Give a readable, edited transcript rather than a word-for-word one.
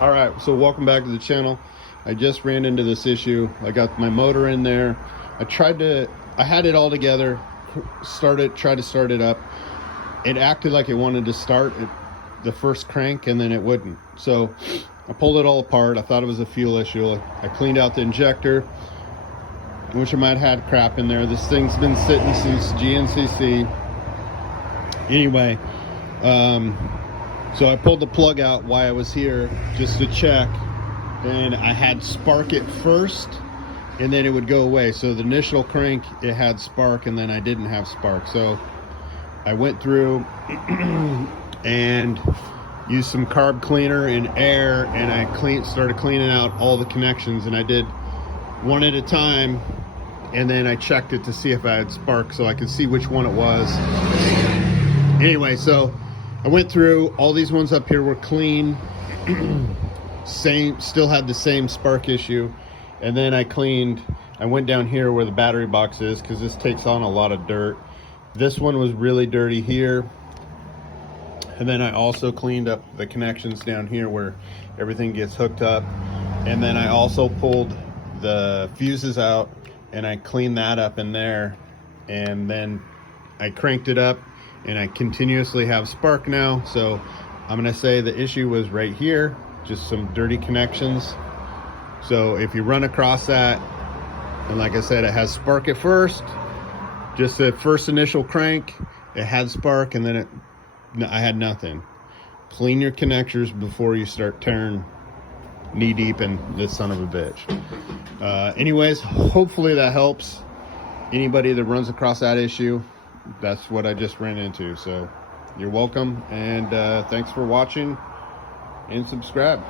All right, so welcome back to the channel. I just ran into this issue. I got my motor in there. I had it all together, tried to start it up. It acted like it wanted to start the first crank, and then it wouldn't. So I pulled it all apart. I thought it was a fuel issue. I cleaned out the injector, which I might have had crap in there. This thing's been sitting since GNCC. Anyway, so I pulled the plug out while I was here just to check, and I had spark it first, and then it would go away. So the initial crank, it had spark, and then I didn't have spark. So I went through and used some carb cleaner and air, and I started cleaning out all the connections, and I did one at a time, and then I checked it to see if I had spark so I could see which one it was. Anyway, so I went through all these ones up here were clean, still had the same spark issue, and then I went down here where the battery box is, because this takes on a lot of dirt. This one was really dirty here, and then I also cleaned up the connections down here where everything gets hooked up, and then I also pulled the fuses out and I cleaned that up in there, and then I cranked it up, and I continuously have spark now. So I'm gonna say the issue was right here, just some dirty connections. So if you run across that, and like I said, it has spark at first, just the first initial crank, it had spark, and then I had nothing. Clean your connectors before you start tearing knee deep in this son of a bitch. Anyways, hopefully that helps anybody that runs across that issue. That's what I just ran into. So you're welcome, and thanks for watching, and subscribe.